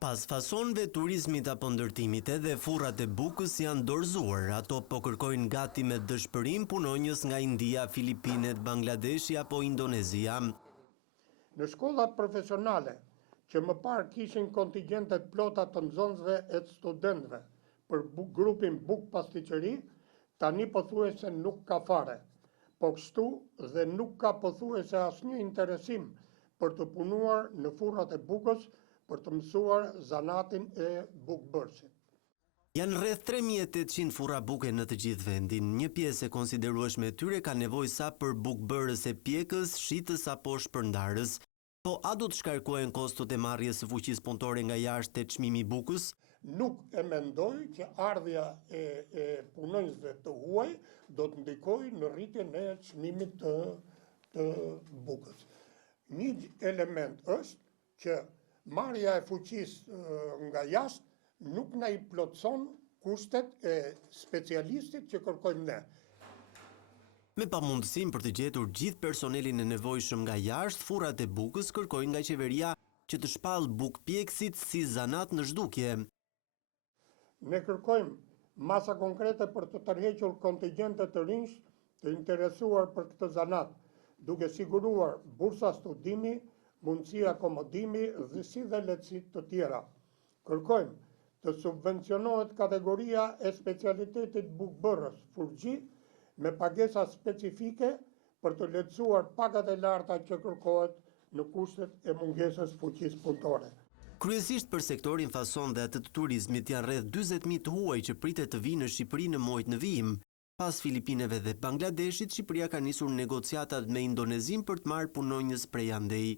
Pas fasonve turizmit apo ndërtimit edhe furrat e bukës janë dorëzuar, ato po kërkojnë gati me dëshpërim punonjës nga India, Filipinet, Bangladeshi apo Indonezia. Në shkollat profesionale, që më parë kishin kontingjentet plota të nxënësve e të studentëve për grupin buk pasticëri, tani pothuajse nuk ka fare. Po kështu dhe nuk ka pothuajse asnjë interesim për të punuar në furrat e bukës për të mësuar zanatin e bukbërësit. Janë rreth 3800 furra buke në të gjithë vendin. Një pjesë e konsiderueshme e tyre ka nevojë sa për bukbërës e pjekës, shitës apo shpërndarës. Po a do të shkarkohen kostot e marrjes së fuqisë punëtore nga jashtë te çmimi i bukës? Nuk e mendoj që ardhja e punonjësve të huaj do të ndikojë në rritjen e çmimit të bukës. Një element është që marrja e fuqisë nga jashtë nuk na i plotëson kushtet e specialistit që kërkojmë ne. Me pamundësinë për të gjetur gjithë personelin e nevojshëm nga jashtë, furrat e bukës kërkojnë nga qeveria që të shpallë bukpjekësit si zanat në zhdukje. Ne kërkojmë masa konkrete për të tërhequr kontingjente të rinj të interesuar për këtë zanat, duke siguruar bursa studimi, mundësi akomodimi dhe si dhe lehtësi të tjera. Kërkojmë të subvencionohet kategoria e specialitetit bukbërës, furgji, me pagesa specifike për të lehtësuar pagat e larta që kërkohet në kushtet e mungesës fuqisë punëtore. Kryesisht për sektorin fason dhe atë të turizmit janë rreth 40.000 të huaj që pritet të vinë në Shqipëri në muajt në vijim. Pas Filipineve dhe Bangladeshit, Shqipëria ka nisur negociatat me Indonezin për të marrë punonjës prej andej.